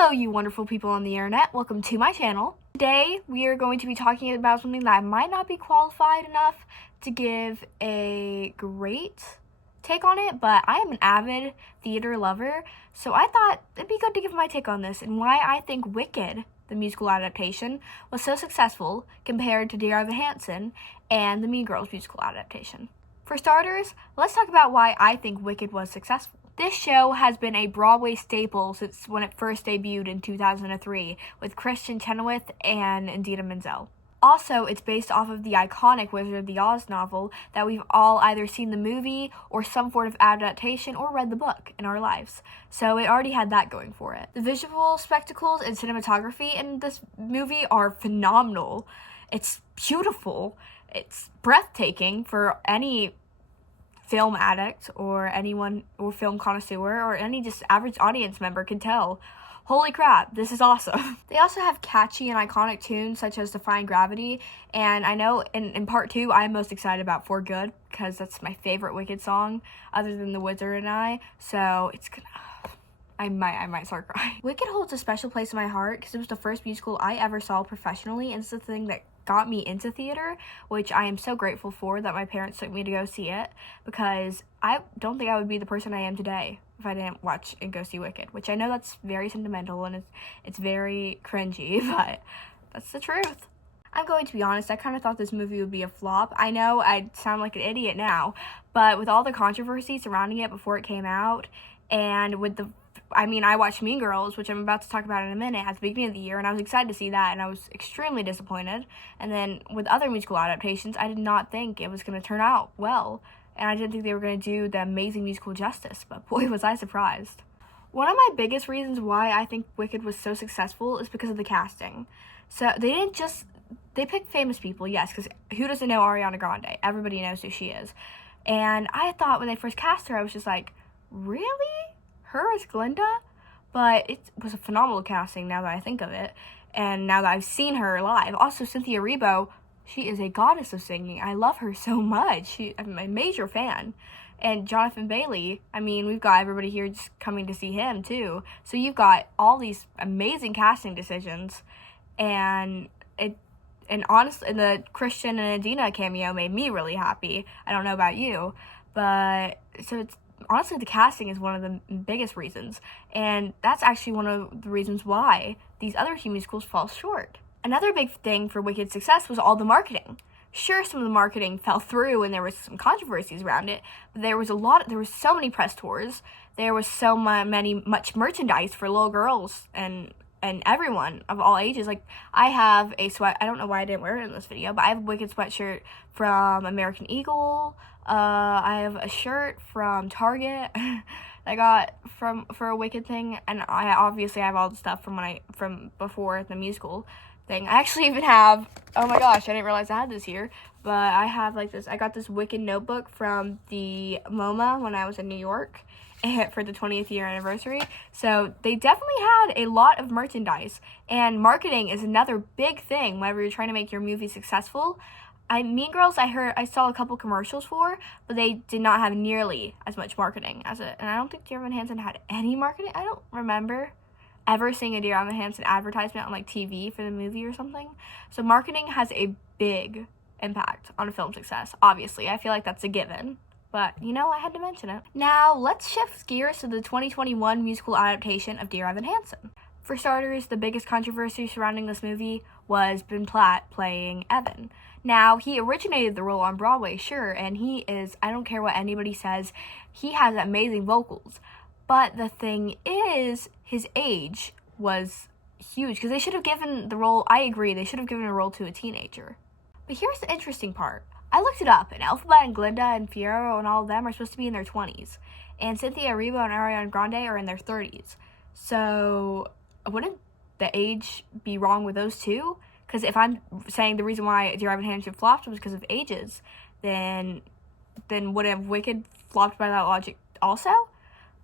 Hello, you wonderful people on the internet. Welcome to my channel. Today, we are going to be talking about something that I might not be qualified enough to give a great take on it, but I am an avid theater lover, so I thought it'd be good to give my take on this and why I think Wicked, the musical adaptation, was so successful compared to Dear Evan Hansen and the Mean Girls musical adaptation. For starters, let's talk about why I think Wicked was successful. This show has been a Broadway staple since when it first debuted in 2003 with Kristen Chenoweth and Idina Menzel. Also, it's based off of the iconic Wizard of the Oz novel that we've all either seen the movie or some sort of adaptation or read the book in our lives. So it already had that going for it. The visual spectacles and cinematography in this movie are phenomenal. It's beautiful. It's breathtaking for any film addict or anyone or film connoisseur or any just average audience member can tell. Holy crap, this is awesome. They also have catchy and iconic tunes such as Defying Gravity, and I know in part 2 I'm most excited about For Good because that's my favorite Wicked song other than The Wizard and I, so it's gonna... I might start crying. Wicked holds a special place in my heart because it was the first musical I ever saw professionally, and it's the thing that got me into theater, which I am so grateful for that my parents took me to go see it, because I don't think I would be the person I am today if I didn't watch and go see Wicked, which I know that's very sentimental and it's very cringy, but that's the truth. I'm going to be honest, I kind of thought this movie would be a flop. I know I sound like an idiot now, but with all the controversy surrounding it before it came out, and with I watched Mean Girls, which I'm about to talk about in a minute, at the beginning of the year, and I was excited to see that, and I was extremely disappointed. And then with other musical adaptations, I did not think it was going to turn out well, and I didn't think they were going to do the amazing musical justice, but boy, was I surprised. One of my biggest reasons why I think Wicked was so successful is because of the casting. So they picked famous people, yes, because who doesn't know Ariana Grande? Everybody knows who she is. And I thought when they first cast her, I was just like, really? Her as Glinda? But it was a phenomenal casting now that I think of it, and now that I've seen her live. Also, Cynthia Erivo, she is a goddess of singing. I love her so much. I'm a major fan. And Jonathan Bailey, we've got everybody here just coming to see him too. So you've got all these amazing casting decisions, and honestly, the Christian and Idina cameo made me really happy. I don't know about you, but honestly, the casting is one of the biggest reasons, and that's actually one of the reasons why these other two musicals fall short. Another big thing for Wicked's success was all the marketing. Sure, some of the marketing fell through and there was some controversies around it, but there was so many press tours, there was so much merchandise for little girls and everyone of all ages. Like, I have a I don't know why I didn't wear it in this video, but I have a Wicked sweatshirt from American Eagle. I have a shirt from Target I got for a Wicked thing, and I obviously have all the stuff from before the musical thing. I actually even have, oh my gosh, I didn't realize I had this here, but I have I got this Wicked notebook from the MoMA when I was in New York for the 20th year anniversary. So they definitely had a lot of merchandise, and marketing is another big thing whenever you're trying to make your movie successful. Mean Girls, I saw a couple commercials for, but they did not have nearly as much marketing as it. And I don't think Dear Evan Hansen had any marketing. I don't remember ever seeing a Dear Evan Hansen advertisement on TV for the movie or something. So marketing has a big impact on a film success. Obviously, I feel like that's a given. But, I had to mention it. Now, let's shift gears to the 2021 musical adaptation of Dear Evan Hansen. For starters, the biggest controversy surrounding this movie was Ben Platt playing Evan. Now, he originated the role on Broadway, sure, and he is, I don't care what anybody says, he has amazing vocals. But the thing is, his age was huge, because they should have given the role, I agree, they should have given a role to a teenager. But here's the interesting part. I looked it up, and Elphaba and Glinda and Fiyero and all of them are supposed to be in their 20s. And Cynthia Erivo and Ariana Grande are in their 30s. So, wouldn't the age be wrong with those two? Because if I'm saying the reason why Dear Evan Hansen flopped was because of ages, then would have Wicked flopped by that logic also?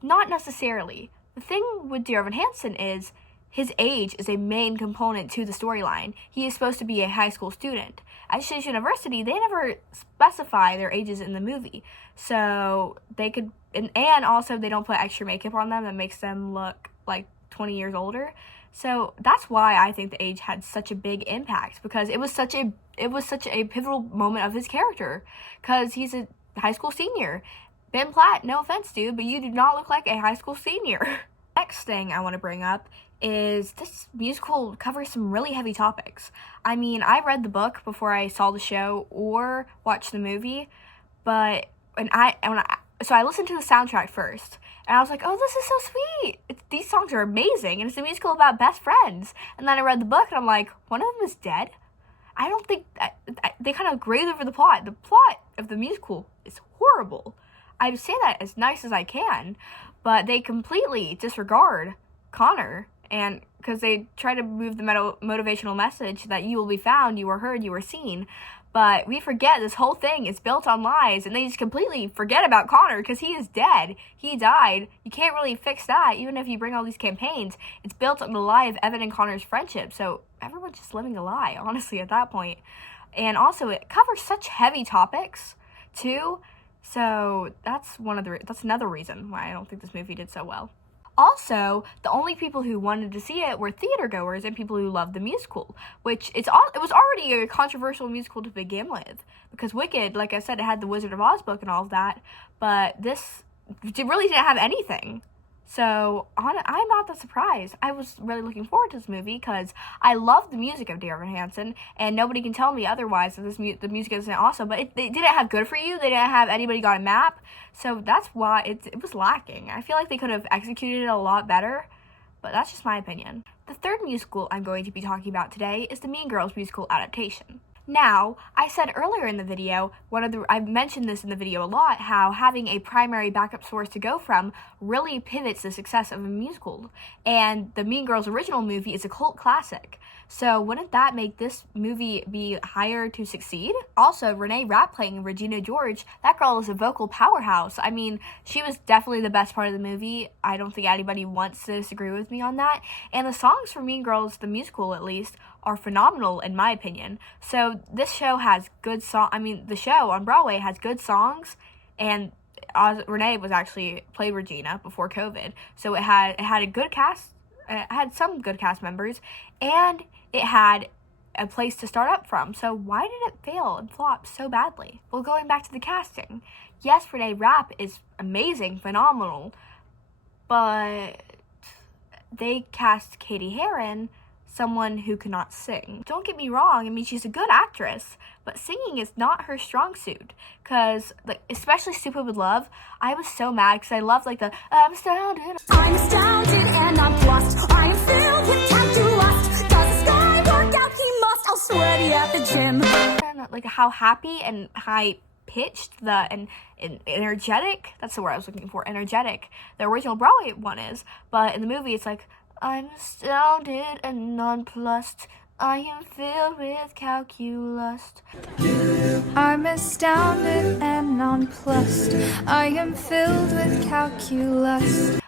Not necessarily. The thing with Dear Evan Hansen is his age is a main component to the storyline. He is supposed to be a high school student. At Chase University, they never specify their ages in the movie. So they could, and also they don't put extra makeup on them that makes them look like 20 years older. So that's why I think the age had such a big impact, because it was such a pivotal moment of his character, because he's a high school senior. Ben Platt, no offense, dude, but you do not look like a high school senior. Next thing I want to bring up is this musical covers some really heavy topics. I mean, I read the book before I saw the show or watched the movie, but so I listened to the soundtrack first, and I was like, oh, this is so sweet. These songs are amazing, and it's a musical about best friends. And then I read the book, and I'm like, one of them is dead? I don't think they kind of grazed over the plot. The plot of the musical is horrible. I say that as nice as I can, but they completely disregard Connor, and because they try to move the motivational message that you will be found, you are heard, you are seen. But we forget this whole thing is built on lies, and they just completely forget about Connor because he is dead. He died. You can't really fix that, even if you bring all these campaigns. It's built on the lie of Evan and Connor's friendship, so everyone's just living a lie, honestly, at that point. And also, it covers such heavy topics, too, so that's another reason why I don't think this movie did so well. Also, the only people who wanted to see it were theater goers and people who loved the musical, which it was already a controversial musical to begin with, because Wicked, like I said, it had the Wizard of Oz book and all of that, but this really didn't have anything. So I'm not that surprised. I was really looking forward to this movie because I love the music of Dear Evan Hansen, and nobody can tell me otherwise that the music isn't awesome. But they didn't have Good For You. They didn't have Anybody Got a Map. So that's why it was lacking. I feel like they could have executed it a lot better, but that's just my opinion. The third musical I'm going to be talking about today is the Mean Girls musical adaptation. Now, I said earlier in the video, I mentioned this in the video a lot, how having a primary backup source to go from really pivots the success of a musical. And the Mean Girls original movie is a cult classic. So wouldn't that make this movie be higher to succeed? Also, Renee Rapp playing Regina George, that girl is a vocal powerhouse. I mean, she was definitely the best part of the movie. I don't think anybody wants to disagree with me on that. And the songs for Mean Girls, the musical at least, are phenomenal in my opinion. So this show has good the show on Broadway has good songs, and Renee was actually played Regina before COVID. So it had a good cast. It had some good cast members, and it had a place to start up from. So why did it fail and flop so badly? Well, going back to the casting, yes, Renee Rapp is amazing, phenomenal, but they cast Katie Heron, someone who cannot sing. Don't get me wrong, I mean, she's a good actress, but singing is not her strong suit. Because, especially Stupid with Love, I was so mad because I loved, the, I'm astounded and I'm lost. I am filled with tattoo lust. Does this guy work out? He must. I'll sweaty at the gym. And, how happy and high-pitched and energetic, that's the word I was looking for, energetic, the original Broadway one is. But in the movie, it's I'm astounded and nonplussed. I am filled with calculus. I'm astounded and nonplussed. I am filled with calculus.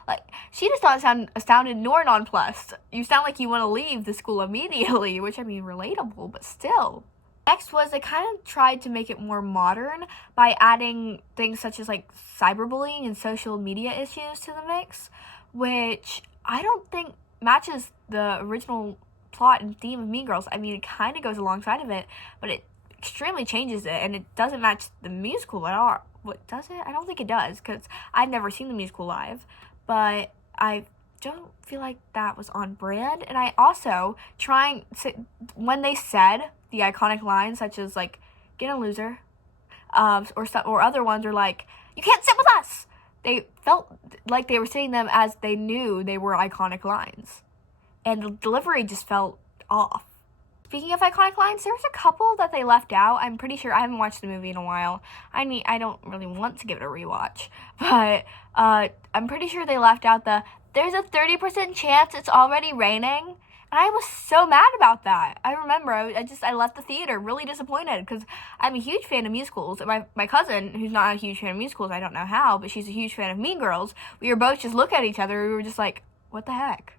She does not sound astounded nor nonplussed. You sound like you want to leave the school immediately, which, I mean, relatable, but still. Next was they kind of tried to make it more modern by adding things such as, cyberbullying and social media issues to the mix, which I don't think matches the original plot and theme of Mean Girls. I mean, it kind of goes alongside of it, but it extremely changes it, and it doesn't match the musical at all. What, does it? I don't think it does, because I've never seen the musical live, but I don't feel like that was on brand. And I also, when they said the iconic lines, such as, get a loser, or other ones are you can't sit with us! They felt like they were saying them as they knew they were iconic lines. And the delivery just felt off. Speaking of iconic lines, there's a couple that they left out. I'm pretty sure I haven't watched the movie in a while. I mean, I don't really want to give it a rewatch. But I'm pretty sure they left out there's a 30% chance it's already raining. And I was so mad about that. I remember I left the theater really disappointed because I'm a huge fan of musicals. And my cousin, who's not a huge fan of musicals, I don't know how, but she's a huge fan of Mean Girls. We were both just looking at each other. We were just like, what the heck?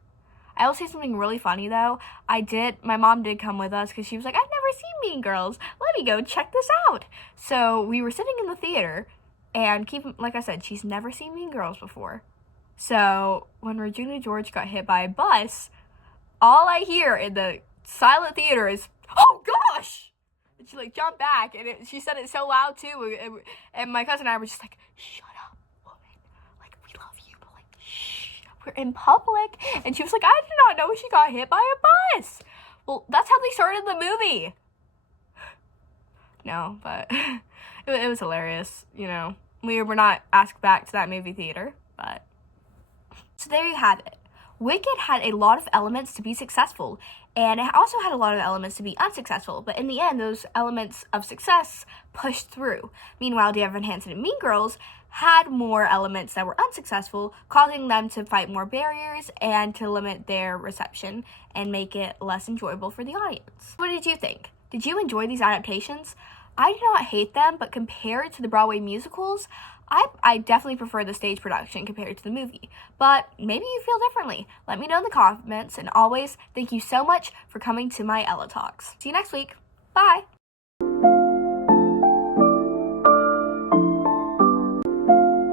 I will say something really funny though. My mom did come with us because she was like, I've never seen Mean Girls. Let me go check this out. So we were sitting in the theater and like I said, she's never seen Mean Girls before. So when Regina George got hit by a bus, all I hear in the silent theater is, "Oh gosh!" And she like jumped back, and she said it so loud too. And my cousin and I were just like, "Shut up, woman! Like, we love you, but like, shh, we're in public." And she was like, "I did not know she got hit by a bus." Well, that's how they started the movie. No, but it was hilarious. You know, we were not asked back to that movie theater, but. So there you have it. Wicked had a lot of elements to be successful, and it also had a lot of elements to be unsuccessful, but in the end, those elements of success pushed through. Meanwhile, Dear Evan Hansen and Mean Girls had more elements that were unsuccessful, causing them to fight more barriers and to limit their reception and make it less enjoyable for the audience. What did you think? Did you enjoy these adaptations? I do not hate them, but compared to the Broadway musicals, I definitely prefer the stage production compared to the movie, but maybe you feel differently. Let me know in the comments, and always, thank you so much for coming to my Ella Talks. See you next week. Bye!